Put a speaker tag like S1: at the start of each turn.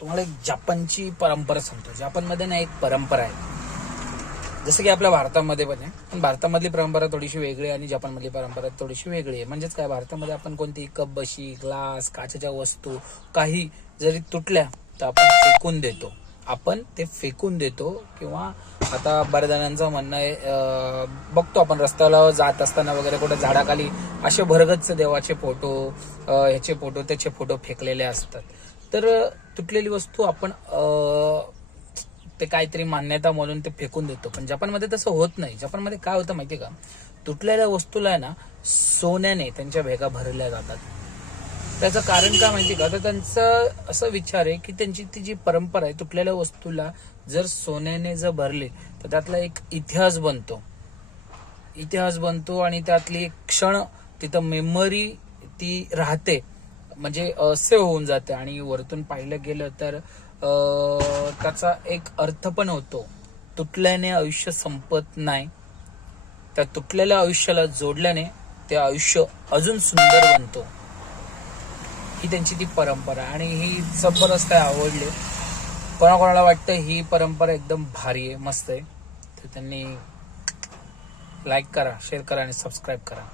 S1: तुम्हाला एक जपानची परंपरा सांगतो. जपानमध्ये ना एक परंपरा आहे. जसं की आपल्या भारतामध्ये पण आहे. पण भारतामधली परंपरा थोडीशी वेगळी आहे आणि जपानमधली परंपरा थोडीशी वेगळी आहे. म्हणजेच काय? भारतामध्ये आपण कोणती? कप बशी ग्लास काचेच्या वस्तू काही जरी तुटल्या तर आपण फेकून देतो. आपण ते फेकून देतो किंवा आता बऱ्याच जणांचं म्हणणं आहे बघतो आपण रस्त्याला जात असताना वगैरे कुठं झाडाखाली असे भरगतचे देवाचे फोटो ह्याचे फोटो त्याचे फोटो फेकलेले असतात. तर तुटलेली वस्तू आपण ते काहीतरी मान्यता म्हणून ते फेकून देतो. पण जपानमध्ये तसं होत नाही. जपानमध्ये काय होतं माहिती का? तुटलेल्या वस्तूला आहे ना सोन्याने त्यांच्या भेगा भरल्या जातात. त्याचं कारण काय माहिती का? तर त्यांचं असं विचार आहे की त्यांची ती जी परंपरा आहे तुटलेल्या वस्तूला जर सोन्याने जर भरले तर त्यातला एक इतिहास बनतो. इतिहास बनतो आणि त्यातली एक क्षण तिथं मेमरी ती राहते. म्हणजे सेव्ह होऊन जाते आणि वरतून पाहिलं गेलं तर त्याचा एक अर्थ पण होतो. तुटल्याने आयुष्य संपत नाही. त्या तुटलेल्या आयुष्याला जोडल्याने ते आयुष्य अजून सुंदर बनतो. ही त्यांची ती परंपरा आणि ही जबरदस्त आहे आवडली? कोणाकोणाला वाटतं ही परंपरा एकदम भारी आहे मस्त आहे? तर त्यांनी लाईक करा शेअर करा आणि सबस्क्राईब करा.